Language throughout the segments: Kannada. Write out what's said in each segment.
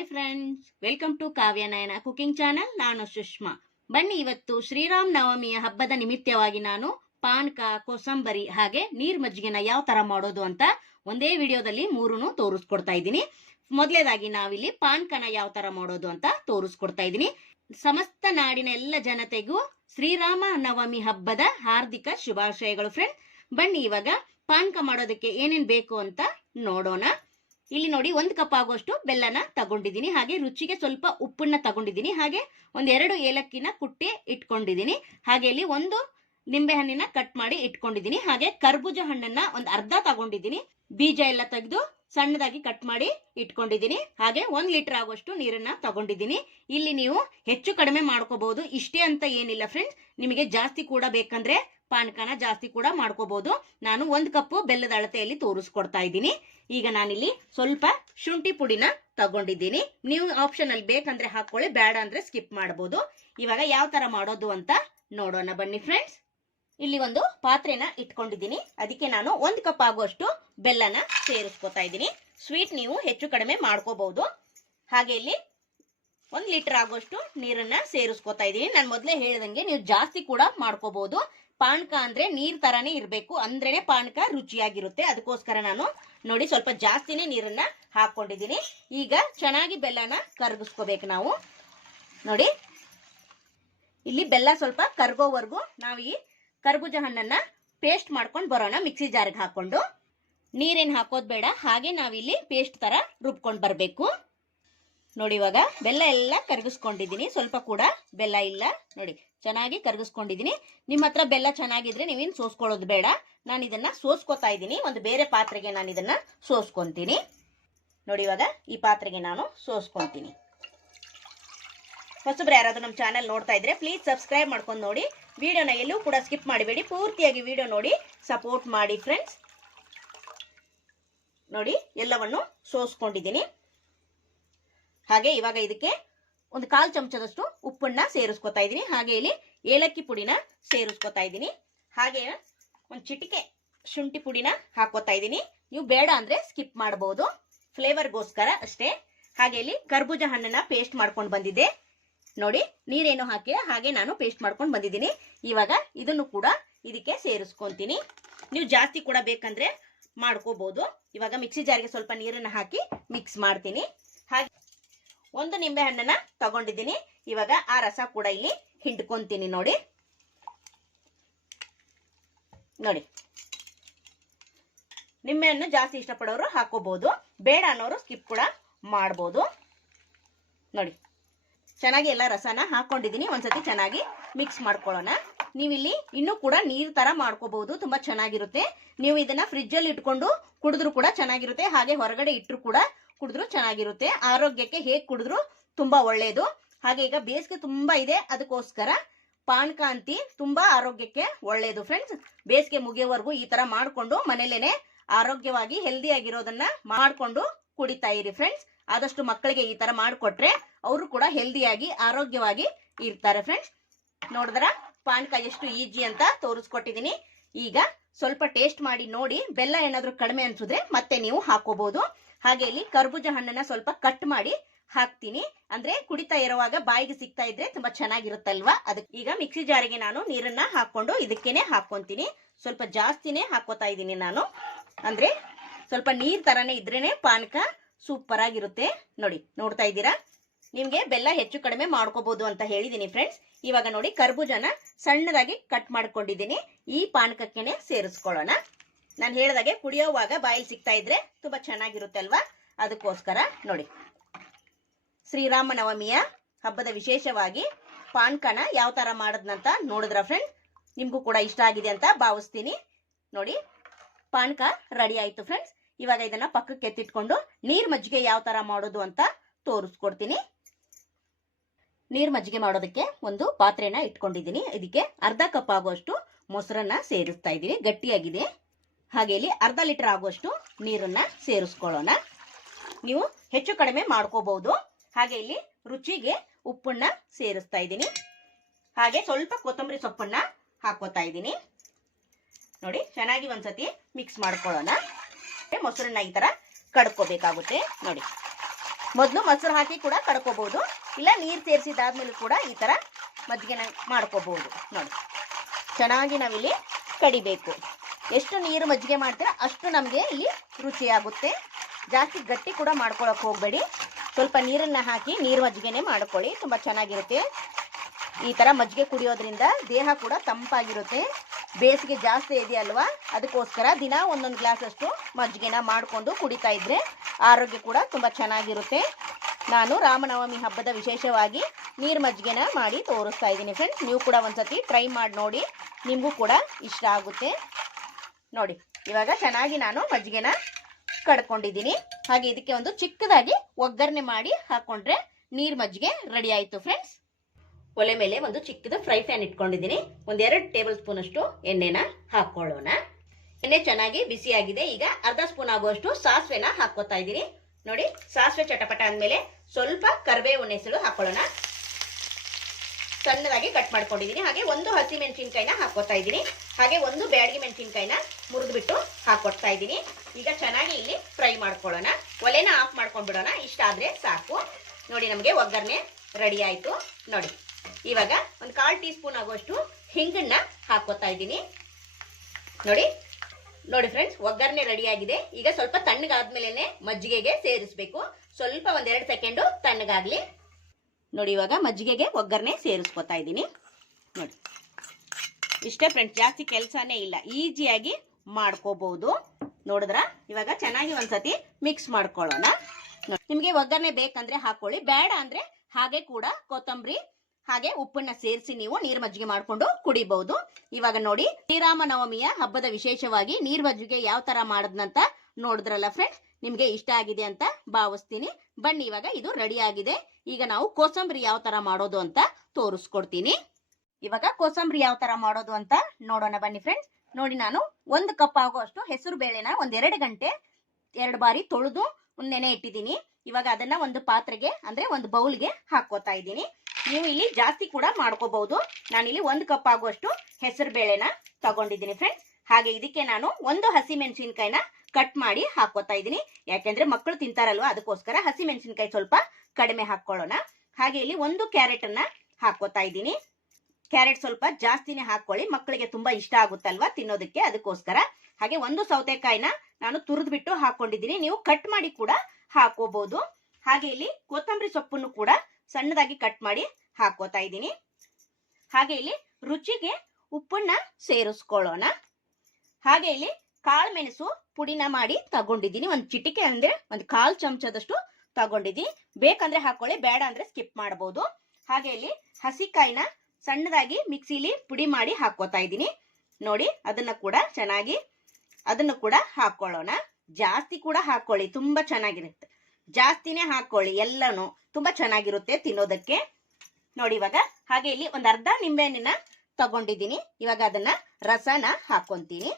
Hi friends welcome to Kavyanayana cooking channel ನಾನು ಸುಷ್ಮಾ. ಬನ್ನಿ, ಇವತ್ತು ಶ್ರೀರಾಮ್ ನವಮಿಯ ಹಬ್ಬದ ನಿಮಿತ್ತವಾಗಿ ನಾನು ಪಾನಕ ಕೋಸಂಬರಿ ಹಾಗೆ ನೀರ್ ಮಜ್ಜಿಗೆನ ಯಾವ ತರ ಮಾಡೋದು ಅಂತ ಒಂದೇ ವಿಡಿಯೋದಲ್ಲಿ ಮೂರನ್ನು ತೋರಿಸ್ಕೊಡ್ತಾ ಇದ್ದೀನಿ. ಮೊದಲೇದಾಗಿ ನಾವಿಲ್ಲಿ ಪಾನಕನ ಯಾವ ತರ ಮಾಡೋದು ಅಂತ ತೋರಿಸ್ಕೊಡ್ತಾ ಇದ್ದೀನಿ. ಸಮಸ್ತ ನಾಡಿನ ಎಲ್ಲ ಜನತೆಗೂ ಶ್ರೀರಾಮ ನವಮಿ ಹಬ್ಬದ ಹಾರ್ದಿಕ ಶುಭಾಶಯಗಳು ಫ್ರೆಂಡ್ ಬನ್ನಿ, ಇವಾಗ ಪಾನಕ ಮಾಡೋದಕ್ಕೆ ಏನೇನ್ ಬೇಕು ಅಂತ ನೋಡೋಣ. ಇಲ್ಲಿ ನೋಡಿ ಒಂದು ಕಪ್ ಆಗುವಷ್ಟು ಬೆಲ್ಲನ ತಗೊಂಡಿದ್ದೀನಿ. ಹಾಗೆ ರುಚಿಗೆ ಸ್ವಲ್ಪ ಉಪ್ಪನ್ನ ತಗೊಂಡಿದ್ದೀನಿ. ಹಾಗೆ ಒಂದೆರಡು ಏಲಕ್ಕಿನ ಕುಟ್ಟಿ ಇಟ್ಕೊಂಡಿದ್ದೀನಿ. ಹಾಗೆ ಇಲ್ಲಿ ಒಂದು ನಿಂಬೆ ಹಣ್ಣಿನ ಕಟ್ ಮಾಡಿ ಇಟ್ಕೊಂಡಿದ್ದೀನಿ. ಹಾಗೆ ಕರ್ಬೂಜ ಹಣ್ಣನ್ನ ಒಂದು ಅರ್ಧ ತಗೊಂಡಿದ್ದೀನಿ. ಬೀಜ ಎಲ್ಲ ತೆಗೆದು ಸಣ್ಣದಾಗಿ ಕಟ್ ಮಾಡಿ ಇಟ್ಕೊಂಡಿದ್ದೀನಿ. ಹಾಗೆ ಒಂದ್ ಲೀಟರ್ ಆಗುವಷ್ಟು ನೀರನ್ನ ತಗೊಂಡಿದ್ದೀನಿ. ಇಲ್ಲಿ ನೀವು ಹೆಚ್ಚು ಕಡಿಮೆ ಮಾಡ್ಕೋಬಹುದು. ಇಷ್ಟೇ ಅಂತ ಏನಿಲ್ಲ ಫ್ರೆಂಡ್ಸ್ ನಿಮಗೆ ಜಾಸ್ತಿ ಕೂಡ ಬೇಕಂದ್ರೆ ಪಾನಕನ ಜಾಸ್ತಿ ಕೂಡ ಮಾಡ್ಕೋಬಹುದು ನಾನು ಒಂದ್ ಕಪ್ ಬೆಲ್ಲದ ಅಳತೆಯಲ್ಲಿ ತೋರಿಸ್ಕೊಡ್ತಾ ಇದ್ದೀನಿ. ಈಗ ನಾನಿಲ್ಲಿ ಸ್ವಲ್ಪ ಶುಂಠಿ ಪುಡಿನ ತಗೊಂಡಿದ್ದೀನಿ. ನೀವು ಆಪ್ಷನ್ ಅಲ್ಲಿ ಬೇಕಂದ್ರೆ ಹಾಕೊಳ್ಳಿ, ಬೇಡ ಅಂದ್ರೆ ಸ್ಕಿಪ್ ಮಾಡಬಹುದು ಇವಾಗ ಯಾವ ತರ ಮಾಡೋದು ಅಂತ ನೋಡೋಣ ಬನ್ನಿ ಫ್ರೆಂಡ್ಸ್ ಇಲ್ಲಿ ಒಂದು ಪಾತ್ರೆನ ಇಟ್ಕೊಂಡಿದ್ದೀನಿ. ಅದಕ್ಕೆ ನಾನು ಒಂದ್ ಕಪ್ ಆಗುವಷ್ಟು ಬೆಲ್ಲನ ಸೇರಿಸ್ಕೊತಾ ಇದ್ದೀನಿ. ಸ್ವೀಟ್ ನೀವು ಹೆಚ್ಚು ಕಡಿಮೆ ಮಾಡ್ಕೋಬಹುದು ಹಾಗೆ ಇಲ್ಲಿ ಒಂದ್ ಲೀಟರ್ ಆಗುವಷ್ಟು ನೀರನ್ನ ಸೇರಿಸ್ಕೊತಾ ಇದ್ದೀನಿ. ನಾನು ಮೊದಲೇ ಹೇಳಿದಂಗೆ ನೀವು ಜಾಸ್ತಿ ಕೂಡ ಮಾಡ್ಕೋಬಹುದು ಪಾನಕ ಅಂದ್ರೆ ನೀರ್ ತರಾನೇ ಇರಬೇಕು. ಅಂದ್ರೇನೆ ಪಾನಕ ರುಚಿಯಾಗಿರುತ್ತೆ. ಅದಕ್ಕೋಸ್ಕರ ನಾನು ನೋಡಿ ಸ್ವಲ್ಪ ಜಾಸ್ತಿನೇ ನೀರನ್ನ ಹಾಕೊಂಡಿದ್ದೀನಿ. ಈಗ ಚೆನ್ನಾಗಿ ಬೆಲ್ಲನ ಕರಗಿಸ್ಕೋಬೇಕು ನಾವು. ನೋಡಿ, ಇಲ್ಲಿ ಬೆಲ್ಲ ಸ್ವಲ್ಪ ಕರ್ಗೋವರೆಗೂ ನಾವು ಈ ಕರ್ಬೂಜ ಹಣ್ಣನ್ನ ಪೇಸ್ಟ್ ಮಾಡ್ಕೊಂಡು ಬರೋಣ ಮಿಕ್ಸಿ ಜಾರ್ಗೆ ಹಾಕೊಂಡು. ನೀರೇನು ಹಾಕೋದು ಬೇಡ, ಹಾಗೆ ನಾವಿಲ್ಲಿ ಪೇಸ್ಟ್ ತರ ರುಬ್ಕೊಂಡು ಬರಬೇಕು. ನೋಡಿ ಇವಾಗ ಬೆಲ್ಲ ಎಲ್ಲ ಕರಗಿಸ್ಕೊಂಡಿದ್ದೀನಿ. ಸ್ವಲ್ಪ ಕೂಡ ಬೆಲ್ಲ ಇಲ್ಲ. ನೋಡಿ, ಚೆನ್ನಾಗಿ ಕರಗಿಸ್ಕೊಂಡಿದ್ದೀನಿ. ನಿಮ್ಮ ಹತ್ರ ಬೆಲ್ಲ ಚೆನ್ನಾಗಿದ್ರೆ ನೀವೇನು ಸೋಸ್ಕೊಳ್ಳೋದು ಬೇಡ. ನಾನು ಇದನ್ನ ಸೋಸ್ಕೋತಾ ಇದ್ದೀನಿ. ಒಂದು ಬೇರೆ ಪಾತ್ರೆಗೆ ನಾನು ಇದನ್ನ ಸೋಸ್ಕೊಂತೀನಿ. ನೋಡಿ ಇವಾಗ ಈ ಪಾತ್ರೆಗೆ ನಾನು ಸೋಸ್ಕೊಂತೀನಿ. ಹೊಸಬ್ರು ಯಾರಾದರೂ ನಮ್ಮ ಚಾನೆಲ್ ನೋಡ್ತಾ ಇದ್ರೆ ಪ್ಲೀಸ್ ಸಬ್ಸ್ಕ್ರೈಬ್ ಮಾಡ್ಕೊಂಡು ನೋಡಿ. ವಿಡಿಯೋನ ಎಲ್ಲೂ ಕೂಡ ಸ್ಕಿಪ್ ಮಾಡಬೇಡಿ. ಪೂರ್ತಿಯಾಗಿ ವಿಡಿಯೋ ನೋಡಿ ಸಪೋರ್ಟ್ ಮಾಡಿ ಫ್ರೆಂಡ್ಸ್ ನೋಡಿ, ಎಲ್ಲವನ್ನು ಸೋಸ್ಕೊಂಡಿದ್ದೀನಿ. ಹಾಗೆ ಇವಾಗ ಇದಕ್ಕೆ ಒಂದು ಕಾಲ್ ಚಮಚದಷ್ಟು ಉಪ್ಪನ್ನ ಸೇರಿಸ್ಕೊತಾ ಇದ್ದೀನಿ. ಹಾಗೆ ಇಲ್ಲಿ ಏಲಕ್ಕಿ ಪುಡಿನ ಸೇರಿಸ್ಕೊತಾ ಇದ್ದೀನಿ. ಹಾಗೆ ಒಂದು ಚಿಟಿಕೆ ಶುಂಠಿ ಪುಡಿನ ಹಾಕೋತಾ ಇದ್ದೀನಿ. ನೀವು ಬೇಡ ಅಂದ್ರೆ ಸ್ಕಿಪ್ ಮಾಡಬಹುದು ಫ್ಲೇವರ್ಗೋಸ್ಕರ ಅಷ್ಟೇ. ಹಾಗೆ ಇಲ್ಲಿ ಕರ್ಬೂಜ ಹಣ್ಣನ್ನ ಪೇಸ್ಟ್ ಮಾಡ್ಕೊಂಡು ಬಂದಿದ್ದೆ ನೋಡಿ, ನೀರೇನು ಹಾಕಿ ಹಾಗೆ ನಾನು ಪೇಸ್ಟ್ ಮಾಡ್ಕೊಂಡು ಬಂದಿದ್ದೀನಿ. ಇವಾಗ ಇದನ್ನು ಕೂಡ ಇದಕ್ಕೆ ಸೇರಿಸ್ಕೊಂತೀನಿ. ನೀವು ಜಾಸ್ತಿ ಕೂಡ ಬೇಕಂದ್ರೆ ಮಾಡ್ಕೋಬಹುದು ಇವಾಗ ಮಿಕ್ಸಿ ಜಾರಿಗೆ ಸ್ವಲ್ಪ ನೀರನ್ನ ಹಾಕಿ ಮಿಕ್ಸ್ ಮಾಡ್ತೀನಿ. ಹಾಗೆ ಒಂದು ನಿಂಬೆ ಹಣ್ಣನ್ನ ತಗೊಂಡಿದ್ದೀನಿ. ಇವಾಗ ಆ ರಸ ಕೂಡ ಇಲ್ಲಿ ಹಿಂಡ್ಕೊಂತೀನಿ ನೋಡಿ. ನೋಡಿ. ನಿಂಬೆಹಣ್ಣು ಜಾಸ್ತಿ ಇಷ್ಟಪಡೋರು ಹಾಕೋಬಹುದು ಬೇಡ ಅನ್ನೋರು ಸ್ಕಿಪ್ ಕೂಡ ಮಾಡ್ಬೋದು. ನೋಡಿ. ಚೆನ್ನಾಗಿ ಎಲ್ಲ ರಸನ ಹಾಕೊಂಡಿದ್ದೀನಿ. ಒಂದ್ಸತಿ ಚೆನ್ನಾಗಿ ಮಿಕ್ಸ್ ಮಾಡ್ಕೊಳ್ಳೋಣ. ನೀವಿಲ್ಲಿ ಇನ್ನೂ ಕೂಡ ನೀರ್ ತರ ಮಾಡ್ಕೋಬಹುದು. ತುಂಬಾ ಚೆನ್ನಾಗಿರುತ್ತೆ. ನೀವು ಇದನ್ನ ಫ್ರಿಜ್ ಅಲ್ಲಿ ಇಟ್ಕೊಂಡು ಕುಡಿದ್ರು ಕೂಡ ಚೆನ್ನಾಗಿರುತ್ತೆ. ಹಾಗೆ ಹೊರಗಡೆ ಇಟ್ಟರು ಕೂಡ ಕುಡಿದ್ರು ಚೆನ್ನಾಗಿರುತ್ತೆ. ಆರೋಗ್ಯಕ್ಕೆ ಹೇಗ್ ಕುಡಿದ್ರು ತುಂಬಾ ಒಳ್ಳೇದು. ಹಾಗೆ ಈಗ ಬೇಸಿಗೆ ತುಂಬಾ ಇದೆ. ಅದಕ್ಕೋಸ್ಕರ ಪಾನಕ ಅಂತಿ ತುಂಬಾ ಆರೋಗ್ಯಕ್ಕೆ ಒಳ್ಳೇದು ಫ್ರೆಂಡ್ಸ್ ಬೇಸಿಗೆ ಮುಗಿಯೋವರೆಗೂ ಈ ತರ ಮಾಡ್ಕೊಂಡು ಮನೇಲೇನೆ ಆರೋಗ್ಯವಾಗಿ ಹೆಲ್ದಿ ಆಗಿರೋದನ್ನ ಮಾಡ್ಕೊಂಡು ಕುಡಿತಾ ಇರಿ ಫ್ರೆಂಡ್ಸ್ ಆದಷ್ಟು ಮಕ್ಕಳಿಗೆ ಈ ತರ ಮಾಡಿಕೊಟ್ರೆ ಅವರು ಕೂಡ ಹೆಲ್ದಿಯಾಗಿ ಆರೋಗ್ಯವಾಗಿ ಇರ್ತಾರೆ ಫ್ರೆಂಡ್ಸ್ ನೋಡಿದ್ರ? ಪಾನಕ ಎಷ್ಟು ಈಜಿ ಅಂತ ತೋರಿಸ್ಕೊಟ್ಟಿದ್ದೀನಿ ಈಗ ಸ್ವಲ್ಪ ಟೇಸ್ಟ್ ಮಾಡಿ ನೋಡಿ. ಬೆಲ್ಲ ಏನಾದರೂ ಕಡಿಮೆ ಅನ್ಸಿದ್ರೆ ಮತ್ತೆ ನೀವು ಹಾಕೋಬಹುದು ಹಾಗೆ ಇಲ್ಲಿ ಕರ್ಬೂಜ ಹಣ್ಣನ್ನ ಸ್ವಲ್ಪ ಕಟ್ ಮಾಡಿ ಹಾಕ್ತೀನಿ. ಅಂದ್ರೆ ಕುಡಿತಾ ಇರುವಾಗ ಬಾಯಿಗೆ ಸಿಗ್ತಾ ಇದ್ರೆ ತುಂಬಾ ಚೆನ್ನಾಗಿರುತ್ತಲ್ವಾ? ಅದಕ್ಕೆ ಈಗ ಮಿಕ್ಸಿ ಜಾರಿಗೆ ನಾನು ನೀರನ್ನ ಹಾಕೊಂಡು ಇದಕ್ಕೇನೆ ಹಾಕೊಂತೀನಿ ಸ್ವಲ್ಪ ಜಾಸ್ತಿನೇ ಹಾಕೋತಾ ಇದ್ದೀನಿ ನಾನು. ಅಂದ್ರೆ ಸ್ವಲ್ಪ ನೀರ್ ತರಾನೇ ಇದ್ರೇನೆ ಪಾನಕ ಸೂಪರ್ ಆಗಿರುತ್ತೆ ನೋಡಿ, ನೋಡ್ತಾ ಇದ್ದೀರಾ? ನಿಮ್ಗೆ ಬೆಲ್ಲ ಹೆಚ್ಚು ಕಡಿಮೆ ಮಾಡ್ಕೋಬಹುದು ಅಂತ ಹೇಳಿದೀನಿ ಫ್ರೆಂಡ್ಸ್ ಇವಾಗ ನೋಡಿ ಕರ್ಬೂಜನ ಸಣ್ಣದಾಗಿ ಕಟ್ ಮಾಡ್ಕೊಂಡಿದ್ದೀನಿ. ಈ ಪಾನಕಕ್ಕೆನೆ ಸೇರಿಸ್ಕೊಳ್ಳೋಣ. ನಾನು ಹೇಳಿದಾಗೆ ಕುಡಿಯೋವಾಗ ಬಾಯಲ್ಲಿ ಸಿಗ್ತಾ ಇದ್ರೆ ತುಂಬಾ ಚೆನ್ನಾಗಿರುತ್ತೆ ಅಲ್ವಾ ಅದಕ್ಕೋಸ್ಕರ ನೋಡಿ. ಶ್ರೀರಾಮನವಮಿಯ ಹಬ್ಬದ ವಿಶೇಷವಾಗಿ ಪಾನ್ಕನ ಯಾವ ತರ ಮಾಡದ್ನಂತ ನೋಡಿದ್ರ ಫ್ರೆಂಡ್ ನಿಮ್ಗೂ ಕೂಡ ಇಷ್ಟ ಆಗಿದೆ ಅಂತ ಭಾವಿಸ್ತೀನಿ. ನೋಡಿ ಪಾನಕ ರೆಡಿ ಆಯ್ತು ಫ್ರೆಂಡ್ಸ್ ಇವಾಗ ಇದನ್ನ ಪಕ್ಕಕ್ಕೆ ಎತ್ತಿಟ್ಕೊಂಡು ನೀರ್ ಮಜ್ಜಿಗೆ ಯಾವ ತರ ಮಾಡೋದು ಅಂತ ತೋರಿಸ್ಕೊಡ್ತೀನಿ. ನೀರ್ ಮಜ್ಜಿಗೆ ಮಾಡೋದಕ್ಕೆ ಒಂದು ಪಾತ್ರೆನ ಇಟ್ಕೊಂಡಿದ್ದೀನಿ. ಇದಕ್ಕೆ ಅರ್ಧ ಕಪ್ ಆಗುವಷ್ಟು ಮೊಸರನ್ನ ಸೇರಿಸ್ತಾ ಇದ್ದೀನಿ. ಗಟ್ಟಿಯಾಗಿದೆ. ಹಾಗೆ ಇಲ್ಲಿ ಅರ್ಧ ಲೀಟರ್ ಆಗುವಷ್ಟು ನೀರನ್ನ ಸೇರಿಸ್ಕೊಳ್ಳೋಣ. ನೀವು ಹೆಚ್ಚು ಕಡಿಮೆ ಮಾಡ್ಕೋಬಹುದು. ಹಾಗೆ ಇಲ್ಲಿ ರುಚಿಗೆ ಉಪ್ಪನ್ನ ಸೇರಿಸ್ತಾ ಇದ್ದೀನಿ. ಹಾಗೆ ಸ್ವಲ್ಪ ಕೊತ್ತಂಬರಿ ಸೊಪ್ಪನ್ನ ಹಾಕೋತಾ ಇದ್ದೀನಿ. ನೋಡಿ, ಚೆನ್ನಾಗಿ ಒಂದ್ಸತಿ ಮಿಕ್ಸ್ ಮಾಡ್ಕೊಳ್ಳೋಣ. ಮೊಸರನ್ನ ಈ ತರ ಕಡ್ಕೋಬೇಕಾಗುತ್ತೆ. ನೋಡಿ, ಮೊದಲು ಮೊಸರು ಹಾಕಿ ಕೂಡ ಕಡ್ಕೋಬಹುದು. ಇಲ್ಲ, ನೀರು ಸೇರಿಸಿದಾದ್ಮೇಲೆ ಕೂಡ ಈ ತರ ಮಜ್ಜಿಗೆನ ಮಾಡ್ಕೋಬಹುದು. ನೋಡಿ, ಚೆನ್ನಾಗಿ ನಾವಿಲ್ಲಿ ಕಡಿಬೇಕು. ಎಷ್ಟು ನೀರು ಮಜ್ಜಿಗೆ ಮಾಡ್ತೀರಾ ಅಷ್ಟು ನಮಗೆ ಇಲ್ಲಿ ರುಚಿಯಾಗುತ್ತೆ. ಜಾಸ್ತಿ ಗಟ್ಟಿ ಕೂಡ ಮಾಡ್ಕೊಳಕ್ಕೆ ಹೋಗಬೇಡಿ. ಸ್ವಲ್ಪ ನೀರನ್ನ ಹಾಕಿ ನೀರು ಮಜ್ಜಿಗೆನೆ ಮಾಡ್ಕೊಳ್ಳಿ. ತುಂಬ ಚೆನ್ನಾಗಿರುತ್ತೆ. ಈ ಥರ ಮಜ್ಜಿಗೆ ಕುಡಿಯೋದ್ರಿಂದ ದೇಹ ಕೂಡ ತಂಪಾಗಿರುತ್ತೆ. ಬೇಸಿಗೆ ಜಾಸ್ತಿ ಇದೆಯಲ್ವಾ ಅದಕ್ಕೋಸ್ಕರ ದಿನ ಒಂದೊಂದು ಗ್ಲಾಸ್ ಅಷ್ಟು ಮಜ್ಜಿಗೆನ ಮಾಡಿಕೊಂಡು ಕುಡಿತಾ ಇದ್ರೆ ಆರೋಗ್ಯ ಕೂಡ ತುಂಬ ಚೆನ್ನಾಗಿರುತ್ತೆ. ನಾನು ರಾಮನವಮಿ ಹಬ್ಬದ ವಿಶೇಷವಾಗಿ ನೀರು ಮಜ್ಜಿಗೆನ ಮಾಡಿ ತೋರಿಸ್ತಾ ಇದ್ದೀನಿ ಫ್ರೆಂಡ್ಸ್ ನೀವು ಕೂಡ ಒಂದ್ಸತಿ ಟ್ರೈ ಮಾಡಿ ನೋಡಿ. ನಿಮಗೂ ಕೂಡ ಇಷ್ಟ ಆಗುತ್ತೆ. ನೋಡಿ, ಇವಾಗ ಚೆನ್ನಾಗಿ ನಾನು ಮಜ್ಜಿಗೆನ ಕಡ್ಕೊಂಡಿದ್ದೀನಿ. ಹಾಗೆ ಇದಕ್ಕೆ ಒಂದು ಚಿಕ್ಕದಾಗಿ ಒಗ್ಗರಣೆ ಮಾಡಿ ಹಾಕೊಂಡ್ರೆ ನೀರ್ ಮಜ್ಜಿಗೆ ರೆಡಿ ಆಯ್ತು ಫ್ರೆಂಡ್ಸ್ ಒಲೆ ಮೇಲೆ ಒಂದು ಚಿಕ್ಕದ ಫ್ರೈ ಪ್ಯಾನ್ ಇಟ್ಕೊಂಡಿದ್ದೀನಿ. ಒಂದೆರಡು ಟೇಬಲ್ ಸ್ಪೂನ್ ಅಷ್ಟು ಎಣ್ಣೆನ ಹಾಕೊಳ್ಳೋಣ. ಎಣ್ಣೆ ಚೆನ್ನಾಗಿ ಬಿಸಿಯಾಗಿದೆ ಈಗ ಅರ್ಧ ಸ್ಪೂನ್ ಆಗುವಷ್ಟು ಸಾಸಿವೆನ ಹಾಕೋತಾ ಇದ್ದೀನಿ. ನೋಡಿ, ಸಾಸಿವೆ ಚಟಪಟ ಅಂದಮೇಲೆ ಸ್ವಲ್ಪ ಕರ್ಬೇವು ಹೆಸರು ಹಾಕೊಳ್ಳೋಣ. ಸಣ್ಣದಾಗಿ ಕಟ್ ಮಾಡ್ಕೊಂಡಿದ್ದೀನಿ ಹಾಗೆ ಒಂದು ಹಸಿ ಮೆಣಸಿನ್ಕಾಯಿನ ಹಾಕೋತಾ ಇದ್ದೀನಿ. ಹಾಗೆ ಒಂದು ಬ್ಯಾಡಗಿ ಮೆಣಸಿನ್ಕಾಯಿನ ಮುರಿದ್ಬಿಟ್ಟು ಹಾಕೊಡ್ತಾ ಇದ್ದೀನಿ. ಈಗ ಚೆನ್ನಾಗಿ ಇಲ್ಲಿ ಫ್ರೈ ಮಾಡ್ಕೊಳ್ಳೋಣ. ಒಲೆನ ಆಫ್ ಮಾಡ್ಕೊಂಡ್ಬಿಡೋಣ. ಇಷ್ಟ ಆದ್ರೆ ಸಾಕು. ನೋಡಿ, ನಮಗೆ ಒಗ್ಗರಣೆ ರೆಡಿ ಆಯ್ತು. ನೋಡಿ, ಇವಾಗ ಒಂದು ಕಾಲು ಟೀ ಸ್ಪೂನ್ ಆಗುವಷ್ಟು ಹಿಂಗನ್ನ ಹಾಕೋತಾ ಇದ್ದೀನಿ. ನೋಡಿ ನೋಡಿ ಫ್ರೆಂಡ್ಸ್, ಒಗ್ಗರಣೆ ರೆಡಿ ಆಗಿದೆ. ಈಗ ಸ್ವಲ್ಪ ತಣ್ಣಗಾದ್ಮೇಲೆ ಮಜ್ಜಿಗೆಗೆ ಸೇರಿಸ್ಬೇಕು. ಸ್ವಲ್ಪ ಒಂದೆರಡು ಸೆಕೆಂಡು ತಣ್ಣಗಾಗ್ಲಿ. ನೋಡಿ, ಇವಾಗ ಮಜ್ಜಿಗೆಗೆ ಒಗ್ಗರಣೆ ಸೇರಿಸ್ಕೊತಾ ಇದ್ದೀನಿ. ನೋಡಿ. ಇಷ್ಟೇ ಫ್ರೆಂಡ್ಸ್ ಜಾಸ್ತಿ ಕೆಲಸನೇ ಇಲ್ಲ. ಈಸಿಯಾಗಿ ಮಾಡ್ಕೋಬಹುದು ನೋಡಿದ್ರ? ಇವಾಗ ಚೆನ್ನಾಗಿ ಒಂದ್ಸತಿ ಮಿಕ್ಸ್ ಮಾಡ್ಕೊಳ್ಳೋಣ. ನಿಮ್ಗೆ ಒಗ್ಗರಣೆ ಬೇಕಂದ್ರೆ ಹಾಕೊಳ್ಳಿ ಬೇಡ ಅಂದ್ರೆ ಹಾಗೆ ಕೂಡ ಕೊತ್ತಂಬರಿ, ಹಾಗೆ ಉಪ್ಪನ್ನ ಸೇರಿಸಿ ನೀವು ನೀರ್ ಮಜ್ಜಿಗೆ ಮಾಡ್ಕೊಂಡು ಕುಡಿಬಹುದು ಇವಾಗ ನೋಡಿ ಶ್ರೀರಾಮ ನವಮಿಯ ಹಬ್ಬದ ವಿಶೇಷವಾಗಿ ನೀರ್ ಮಜ್ಜಿಗೆ ಯಾವ ತರ ಮಾಡದ್ನಂತ ನೋಡಿದ್ರಲ್ಲ ಫ್ರೆಂಡ್ಸ್ ನಿಮ್ಗೆ ಇಷ್ಟ ಆಗಿದೆ ಅಂತ ಭಾವಿಸ್ತೀನಿ. ಬನ್ನಿ, ಇವಾಗ ಇದು ರೆಡಿ ಆಗಿದೆ. ಈಗ ನಾವು ಕೋಸಂಬರಿ ಯಾವ ತರ ಮಾಡೋದು ಅಂತ ತೋರಿಸ್ಕೊಡ್ತೀನಿ. ಇವಾಗ ಕೋಸಂಬರಿ ಯಾವ ತರ ಮಾಡೋದು ಅಂತ ನೋಡೋಣ ಬನ್ನಿ ಫ್ರೆಂಡ್ಸ್ ನೋಡಿ, ನಾನು ಒಂದು ಕಪ್ ಆಗುವಷ್ಟು ಹೆಸರು ಬೇಳೆನ ಒಂದೆರಡು ಗಂಟೆ ಎರಡು ಬಾರಿ ತೊಳೆದು ನೆನೆ ಇಟ್ಟಿದ್ದೀನಿ. ಇವಾಗ ಅದನ್ನ ಒಂದು ಪಾತ್ರೆಗೆ, ಅಂದ್ರೆ ಒಂದು ಬೌಲ್ಗೆ ಹಾಕೋತಾ ಇದ್ದೀನಿ. ನೀವು ಇಲ್ಲಿ ಜಾಸ್ತಿ ಕೂಡ ಮಾಡ್ಕೋಬಹುದು. ನಾನಿಲ್ಲಿ ಒಂದು ಕಪ್ ಆಗುವಷ್ಟು ಹೆಸರು ಬೇಳೆನ ತಗೊಂಡಿದ್ದೀನಿ ಫ್ರೆಂಡ್ಸ್ ಹಾಗೆ ಇದಕ್ಕೆ ನಾನು ಒಂದು ಹಸಿ ಮೆಣಸಿನ್ಕಾಯಿನ ಕಟ್ ಮಾಡಿ ಹಾಕೋತಾ ಇದ್ದೀನಿ. ಯಾಕೆಂದ್ರೆ ಮಕ್ಕಳು ತಿಂತಾರಲ್ವಾ, ಅದಕ್ಕೋಸ್ಕರ ಹಸಿ ಮೆಣಸಿನಕಾಯಿ ಸ್ವಲ್ಪ ಕಡಿಮೆ ಹಾಕೊಳ್ಳೋಣ ಹಾಗೆ ಇಲ್ಲಿ ಒಂದು ಕ್ಯಾರೆಟ್ ಅನ್ನ ಹಾಕೋತಾ ಇದ್ದೀನಿ. ಕ್ಯಾರೆಟ್ ಸ್ವಲ್ಪ ಜಾಸ್ತಿನೇ ಹಾಕೊಳ್ಳಿ ಮಕ್ಕಳಿಗೆ ತುಂಬಾ ಇಷ್ಟ ಆಗುತ್ತಲ್ವಾ ತಿನ್ನೋದಕ್ಕೆ, ಅದಕ್ಕೋಸ್ಕರ. ಹಾಗೆ ಒಂದು ಸೌತೆಕಾಯಿನ ನಾನು ತುರಿದು ಬಿಟ್ಟು ಹಾಕೊಂಡಿದ್ದೀನಿ. ನೀವು ಕಟ್ ಮಾಡಿ ಕೂಡ ಹಾಕೋಬಹುದು ಹಾಗೆ ಇಲ್ಲಿ ಕೊತ್ತಂಬರಿ ಸೊಪ್ಪನ್ನು ಕೂಡ ಸಣ್ಣದಾಗಿ ಕಟ್ ಮಾಡಿ ಹಾಕೋತಾ ಇದ್ದೀನಿ. ಹಾಗೆ ಇಲ್ಲಿ ರುಚಿಗೆ ಉಪ್ಪನ್ನ ಸೇರಿಸ್ಕೊಳ್ಳೋಣ. ಹಾಗೆ ಇಲ್ಲಿ ಕಾಳು ಮೆಣಸು ಪುಡಿನ ಮಾಡಿ ತಗೊಂಡಿದ್ದೀನಿ. ಒಂದು ಚಿಟಿಕೆ ಅಂದ್ರೆ ಒಂದು ಕಾಲ್ ಚಮಚದಷ್ಟು ತಗೊಂಡಿದ್ದೀನಿ. ಬೇಕಂದ್ರೆ ಹಾಕೊಳ್ಳಿ, ಬೇಡ ಅಂದ್ರೆ ಸ್ಕಿಪ್ ಮಾಡಬಹುದು ಹಾಗೆ ಇಲ್ಲಿ ಹಸಿಕಾಯಿನ ಸಣ್ಣದಾಗಿ ಮಿಕ್ಸಿಲಿ ಪುಡಿ ಮಾಡಿ ಹಾಕೋತಾ ಇದ್ದೀನಿ. ನೋಡಿ, ಅದನ್ನ ಕೂಡ ಚೆನ್ನಾಗಿ, ಅದನ್ನು ಕೂಡ ಹಾಕೊಳ್ಳೋಣ. ಜಾಸ್ತಿ ಕೂಡ ಹಾಕೊಳ್ಳಿ, ತುಂಬಾ ಚೆನ್ನಾಗಿರುತ್ತೆ. ಜಾಸ್ತಿನೇ ಹಾಕೊಳ್ಳಿ, ಎಲ್ಲಾನು ತುಂಬಾ ಚೆನ್ನಾಗಿರುತ್ತೆ ತಿನ್ನೋದಕ್ಕೆ. ನೋಡಿ ಇವಾಗ, ಹಾಗೆ ಇಲ್ಲಿ ಒಂದು ಅರ್ಧ ನಿಂಬೆಹಣ್ಣಿನ ತಗೊಂಡಿದ್ದೀನಿ. ಇವಾಗ ಅದನ್ನ ರಸನ ಹಾಕೊಂತೀನಿ.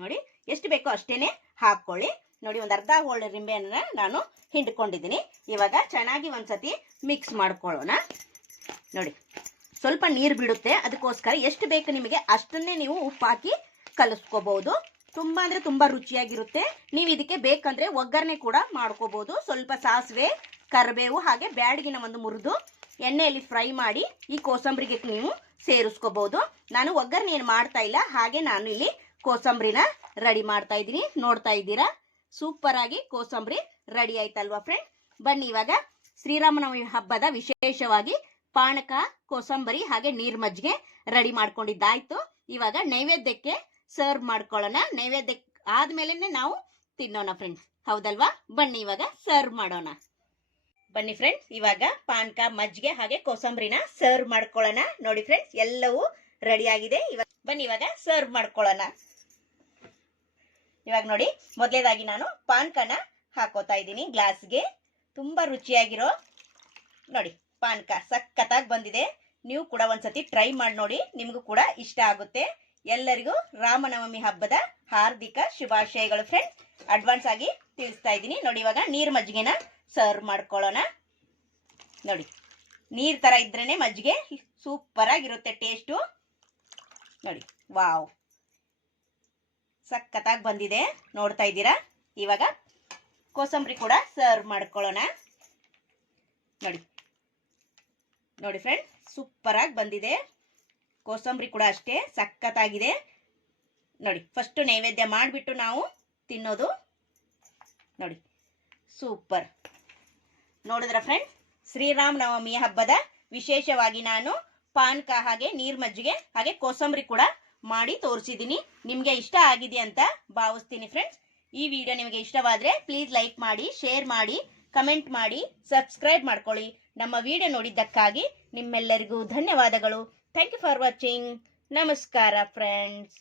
ನೋಡಿ, ಎಷ್ಟು ಬೇಕೋ ಅಷ್ಟೇನೆ ಹಾಕೊಳ್ಳಿ. ನೋಡಿ, ಒಂದು ಅರ್ಧ ಹೋಳ್ ರಿಂಬೆಯನ್ನ ನಾನು ಹಿಂಡ್ಕೊಂಡಿದ್ದೀನಿ. ಇವಾಗ ಚೆನ್ನಾಗಿ ಒಂದ್ಸತಿ ಮಿಕ್ಸ್ ಮಾಡ್ಕೊಳ್ಳೋಣ. ನೋಡಿ, ಸ್ವಲ್ಪ ನೀರು ಬಿಡುತ್ತೆ. ಅದಕ್ಕೋಸ್ಕರ ಎಷ್ಟು ಬೇಕು ನಿಮಗೆ ಅಷ್ಟನ್ನೇ ನೀವು ಉಪ್ಪು ಹಾಕಿ ಕಲಿಸ್ಕೋಬಹುದು ತುಂಬಾ ಅಂದ್ರೆ ತುಂಬಾ ರುಚಿಯಾಗಿರುತ್ತೆ. ನೀವು ಇದಕ್ಕೆ ಬೇಕಂದ್ರೆ ಒಗ್ಗರಣೆ ಕೂಡ ಮಾಡ್ಕೋಬಹುದು ಸ್ವಲ್ಪ ಸಾಸಿವೆ, ಕರಿಬೇವು ಹಾಗೆ ಬ್ಯಾಡಗಿನ ಒಂದು ಮುರಿದು ಎಣ್ಣೆಯಲ್ಲಿ ಫ್ರೈ ಮಾಡಿ ಈ ಕೋಸಂಬರಿಗೆ ನೀವು ಸೇರಿಸ್ಕೋಬಹುದು ನಾನು ಒಗ್ಗರಣೆ ಏನು ಮಾಡ್ತಾ ಇಲ್ಲ, ಹಾಗೆ ನಾನು ಇಲ್ಲಿ ಕೋಸಂಬರಿನ ರೆಡಿ ಮಾಡ್ತಾ ಇದ್ದೀನಿ. ನೋಡ್ತಾ ಇದ್ದೀರಾ? ಸೂಪರ್ ಆಗಿ ಕೋಸಂಬರಿ ರೆಡಿ ಆಯ್ತಲ್ವಾ ಫ್ರೆಂಡ್ ಬನ್ನಿ ಇವಾಗ ಶ್ರೀರಾಮನವಮಿ ಹಬ್ಬದ ವಿಶೇಷವಾಗಿ ಪಾನಕ, ಕೋಸಂಬರಿ ಹಾಗೆ ನೀರ್ ಮಜ್ಜಿಗೆ ರೆಡಿ ಮಾಡ್ಕೊಂಡಿದ್ದಾಯ್ತು. ಇವಾಗ ನೈವೇದ್ಯಕ್ಕೆ ಸರ್ವ್ ಮಾಡ್ಕೊಳ್ಳೋಣ. ನೈವೇದ್ಯ ಆದ್ಮೇಲೆ ನಾವು ತಿನ್ನೋಣ ಫ್ರೆಂಡ್ಸ್ ಹೌದಲ್ವಾ? ಬನ್ನಿ ಇವಾಗ ಸರ್ವ್ ಮಾಡೋಣ. ಬನ್ನಿ ಫ್ರೆಂಡ್ಸ್ ಇವಾಗ ಪಾನಕ, ಮಜ್ಜಿಗೆ ಹಾಗೆ ಕೋಸಂಬರಿನ ಸರ್ವ್ ಮಾಡ್ಕೊಳ್ಳೋಣ. ನೋಡಿ ಫ್ರೆಂಡ್ಸ್ ಎಲ್ಲವೂ ರೆಡಿ ಆಗಿದೆ. ಇವಾಗ ಬನ್ನಿ ಇವಾಗ ಸರ್ವ್ ಮಾಡ್ಕೊಳ್ಳೋಣ. ಇವಾಗ ನೋಡಿ, ಮೊದಲೇದಾಗಿ ನಾನು ಪಾನ್ಕನ ಹಾಕೋತಾ ಇದ್ದೀನಿ ಗ್ಲಾಸ್ಗೆ. ತುಂಬಾ ರುಚಿಯಾಗಿರೋ, ನೋಡಿ, ಪಾನ್ಕ ಸಖತ್ತಾಗಿ ಬಂದಿದೆ. ನೀವು ಕೂಡ ಒಂದ್ಸತಿ ಟ್ರೈ ಮಾಡಿ ನೋಡಿ, ನಿಮಗೂ ಕೂಡ ಇಷ್ಟ ಆಗುತ್ತೆ. ಎಲ್ಲರಿಗೂ ರಾಮನವಮಿ ಹಬ್ಬದ ಹಾರ್ದಿಕ ಶುಭಾಶಯಗಳು ಫ್ರೆಂಡ್ಸ್ ಅಡ್ವಾನ್ಸ್ ಆಗಿ ತಿಳಿಸ್ತಾ ಇದ್ದೀನಿ. ನೋಡಿ, ಇವಾಗ ನೀರ್ ಮಜ್ಜಿಗೆನ ಸರ್ವ್ ಮಾಡ್ಕೊಳ್ಳೋಣ. ನೋಡಿ, ನೀರ್ ತರ ಇದ್ರೇನೆ ಮಜ್ಜಿಗೆ ಸೂಪರ್ ಆಗಿರುತ್ತೆ ಟೇಸ್ಟು ನೋಡಿ, ವಾವ್. ಸಖತ್ತಾಗಿ ಬಂದಿದೆ. ನೋಡ್ತಾ ಇದ್ದೀರಾ? ಇವಾಗ ಕೋಸಂಬರಿ ಕೂಡ ಸರ್ವ್ ಮಾಡ್ಕೊಳ್ಳೋಣ. ನೋಡಿ. ನೋಡಿ ಫ್ರೆಂಡ್ ಸೂಪರಾಗಿ ಬಂದಿದೆ. ಕೋಸಂಬರಿ ಕೂಡ ಅಷ್ಟೇ, ಸಖತ್ತಾಗಿದೆ. ನೋಡಿ ಫಸ್ಟ್ ನೈವೇದ್ಯ ಮಾಡಿಬಿಟ್ಟು ನಾವು ತಿನ್ನೋದು. ನೋಡಿ, ಸೂಪರ್. ನೋಡಿದ್ರ ಫ್ರೆಂಡ್ ಶ್ರೀರಾಮ್ ನವಮಿ ಹಬ್ಬದ ವಿಶೇಷವಾಗಿ ನಾನು ಪಾನ್ಕ ಹಾಗೆ ನೀರ್ ಮಜ್ಜಿಗೆ ಹಾಗೆ ಕೋಸಂಬರಿ ಕೂಡ ಮಾಡಿ ತೋರಿಸಿದ್ದೀನಿ ನಿಮಗೆ ಇಷ್ಟ ಆಗಿದೆ ಅಂತ ಭಾವಿಸ್ತೀನಿ ಫ್ರೆಂಡ್ಸ್ ಈ ವಿಡಿಯೋ ನಿಮಗೆ ಇಷ್ಟವಾದರೆ ಪ್ಲೀಸ್ ಲೈಕ್ ಮಾಡಿ ಶೇರ್ ಮಾಡಿ ಕಮೆಂಟ್ ಮಾಡಿ ಸಬ್ಸ್ಕ್ರೈಬ್ ಮಾಡ್ಕೊಳ್ಳಿ. ನಮ್ಮ ವಿಡಿಯೋ ನೋಡಿದ್ದಕ್ಕಾಗಿ ನಿಮ್ಮೆಲ್ಲರಿಗೂ ಧನ್ಯವಾದಗಳು. ಥ್ಯಾಂಕ್ ಯು ಫಾರ್ ವಾಚಿಂಗ್ ನಮಸ್ಕಾರ ಫ್ರೆಂಡ್ಸ್